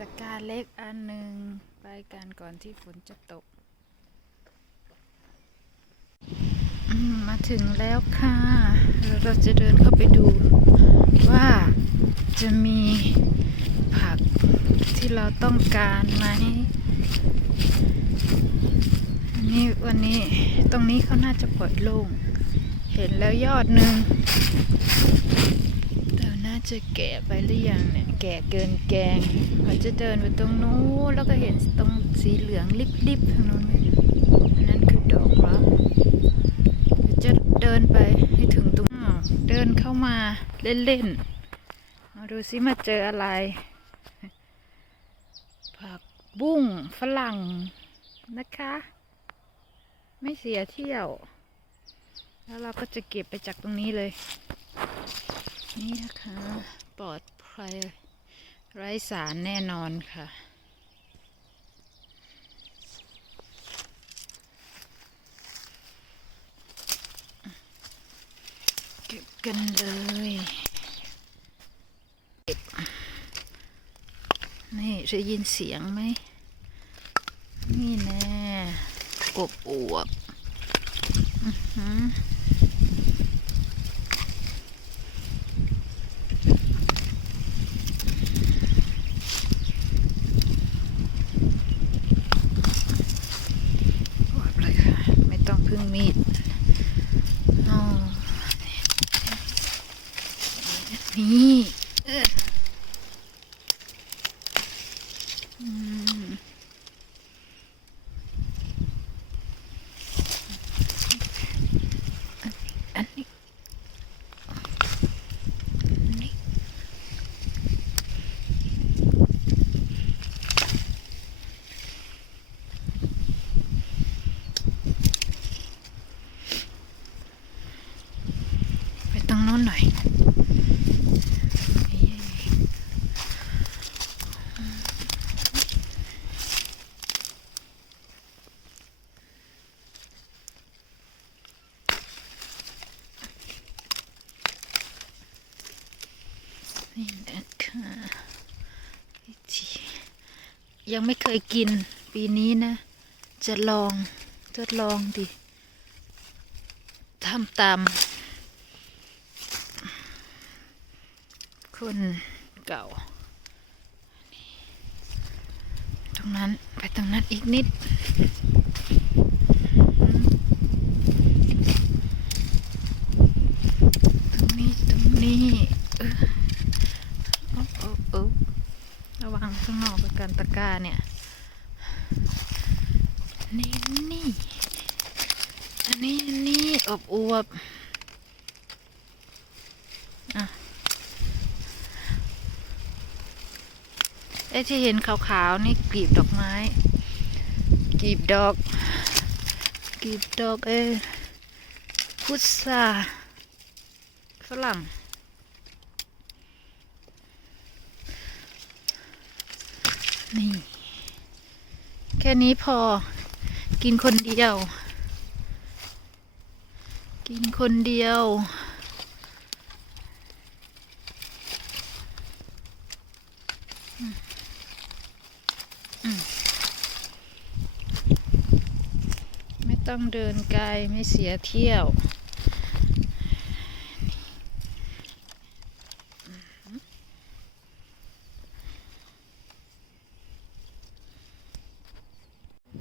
จักราเล็กอันหนึ่งไปกันก่อนที่ฝนจะตก มาถึงแล้วค่ะ เราจะเดินเข้าไปดูว่าจะมีผักที่เราต้องการไหมอันนี่วันนี้ตรงนี้เขาน่าจะปล่อยลง เห็นแล้วยอดหนึ่ง จะแก่ไปหรือยังเนี่ยแก่เกินแกงเราจะเดินไปตรงนู้นแล้วก็เห็นตรงสีเหลืองลิบๆทางนู้นอันนั้นคือดอกแล้วจะเดินไปให้ถึงตรงเดินเข้ามาเล่นๆมาดูซิมาเจออะไร ผักบุ้งฝรั่งนะคะ ไม่เสียเที่ยว แล้วเราก็จะเก็บไปจากตรงนี้เลย นี่นะคะ ปลอดภัยไร้สารแน่นอนค่ะเก็บกันเลยเก็บนี่จะยินเสียงไหมนี่แน่กบอวบ หืมปลอดเลยค่ะ ไม่ต้องพึ่งมีดอ๋อ นี่เอ้ออืม อันนี้อันนี้ไปตรงโน้นหน่อย นี่นะคะจียังไม่เคยกินปีนี้นะ จะลองทดลองดิทำตาม คนเก่า ตรงนั้นไปตรงนั้นอีกนิด ตรงนี้ ตรงนี้เออโอ้โอ้โอ้ระวังข้างนอ ก้าเนี่ยนี่นี่อันนี้อันนี้อบอวบอะไอ้ที่เห็นขาวๆนี่กลีบดอกไม้กลีบดอกกลีบดอกเออพุทราฝรั่ง นี่ แค่นี้พอกินคนเดียว กินคนเดียว ไม่ต้องเดินไกลไม่เสียเที่ยว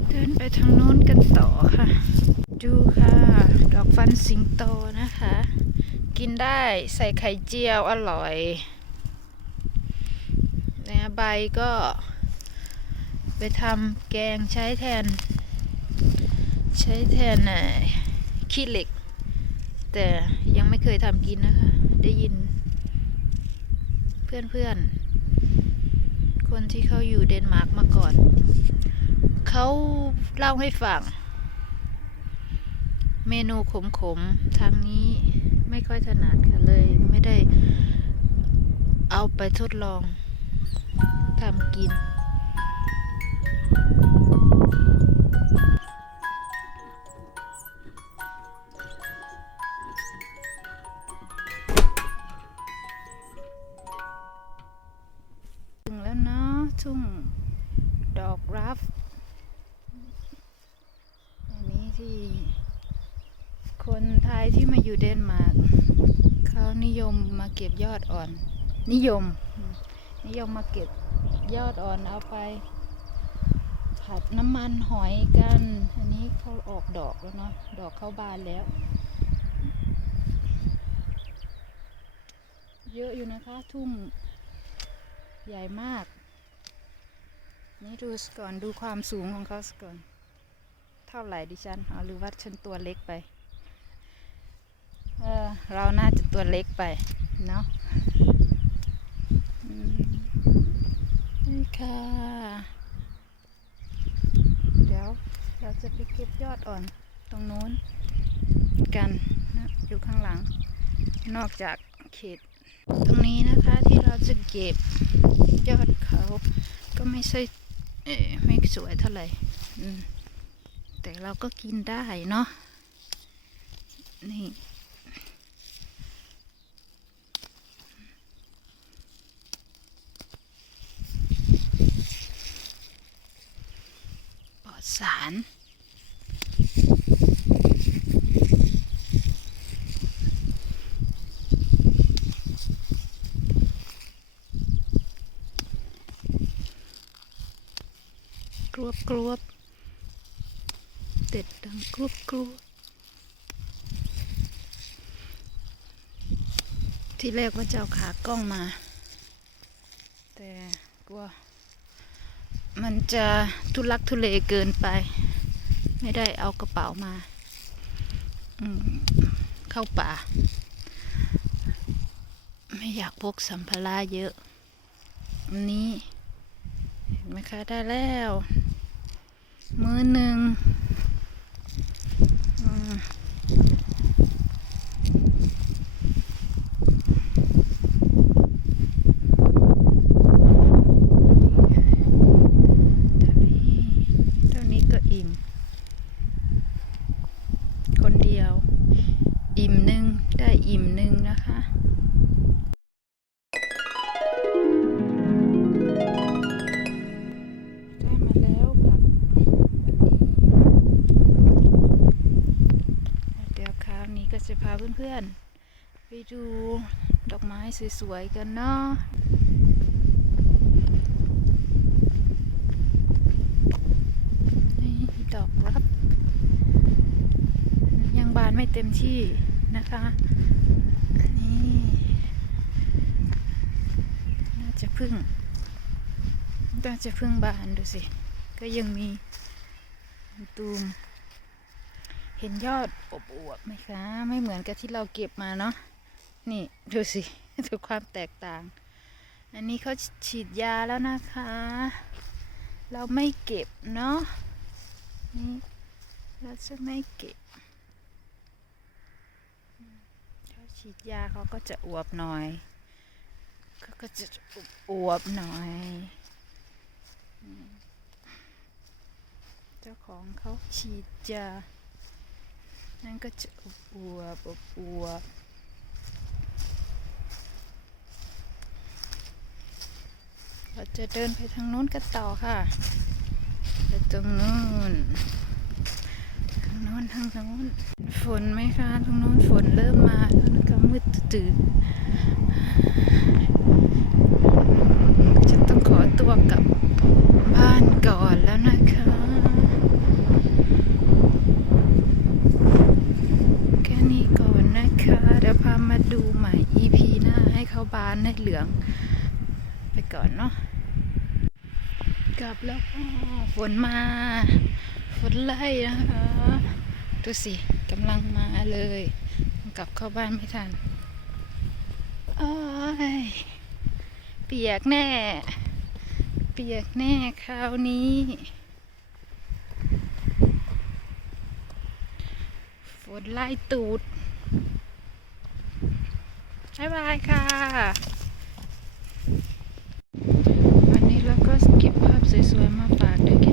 เดินไปทางโน้นกันต่อ ค่ะ ดูค่ะ ดอกฟันสิงโตนะคะ กินได้ใส่ไข่เจียวอร่อยนะใบก็ไปทำแกงใช้แทน ใช้แทนน่ะขี้เหล็ก แต่ยังไม่เคยทำกินนะคะ ได้ยิน เพื่อนๆ คนที่เขาอยู่เดนมาร์กมาก่อน เขาเล่าให้ฟัง เมนูขมๆทางนี้ไม่ค่อยถนัดค่ะเลย ไม่ได้เอาไปทดลองทำกิน คนไทยที่มาอยู่เดนมาร์กเขานิยมมาเก็บยอดอ่อน นิยม นิยมมาเก็บยอดอ่อนเอาไป ผัดน้ำมันหอยกัน อันนี้เขาออกดอกแล้วเนาะดอกเข้าบานแล้ว เยอะอยู่นะคะ ทุ่งใหญ่มาก นี่ดูสก่อนดูความสูงของเขาสก่อน เท่าไหร่ดิฉันหรือว่าฉันตัวเล็กไป เออเราน่าจะตัวเล็กไป เนาะนี่ค่ะ เดี๋ยวเราจะไปเก็บยอดอ่อนตรงนู้นกันนะอยู่ข้างหลัง นอกจากเขตตรงนี้นะคะที่เราจะเก็บยอดเขาก็ไม่ใช่ไม่สวยเท่าไหร่แต่เราก็กินได้เนาะนี่ปลอดสารกรวบกรวบเด็ดดังกรวบกรวบที่แรกว่าจะเอาขากล้องมา แต่กลัว มันจะทุลักทุเลเกินไป ไม่ได้เอากระเป๋ามาเข้าป่า ไม่อยากพกสัมภาระเยอะอันนี้เห็นไหมคะได้แล้ว มือหนึ่ง เพื่อนๆ ไปดูดอกไม้สวยๆ กันเนาะนี่ดอกรับ ยังบานไม่เต็มที่นะคะอันนี้น่าจะพึ่ง น่าจะพิ่งบานดูสิ ก็ยังมีตูม เห็นยอดอบอวบไหมคะ ไม่เหมือนกับที่เราเก็บมาเนาะนี่ดูสิ ดูความแตกต่าง อันนี้เขาฉีดยาแล้วนะคะ เราไม่เก็บเนาะนี่เราจะไม่เก็บเขาฉีดยาเขาก็จะอวบหน่อยเขาก็จะอวบหน่อย เจ้าของเขาฉีดยา นั่นก็จะอบอวบอบอวบเราจะเดินไปทางนู้นกันต่อค่ะไปตรงนู้นทางนู้นทางนู้นฝนไหมคะตรงนู้นฝนเริ่มมาแล้วมันก็มืดตื่นจะต้องขอตัวกลับานก่อนแล้วนะคะ แค่นี้ก่อนนะคะ เดี๋ยวพามาดูใหม่ EP หน้าให้เขาบานให้ เหลือง ไปก่อนเนาะกลับแล้วฝนมา ฝนไล่นะคะดูสิกำลังมาเลย กลับเข้าบ้านไม่ทันโอ้ยเปียกแน่ เปียกแน่คราวนี้ ฝนไล่ตูด บ๊ายบายค่ะ ภาพสวยๆมาฝากด้วยค่ะ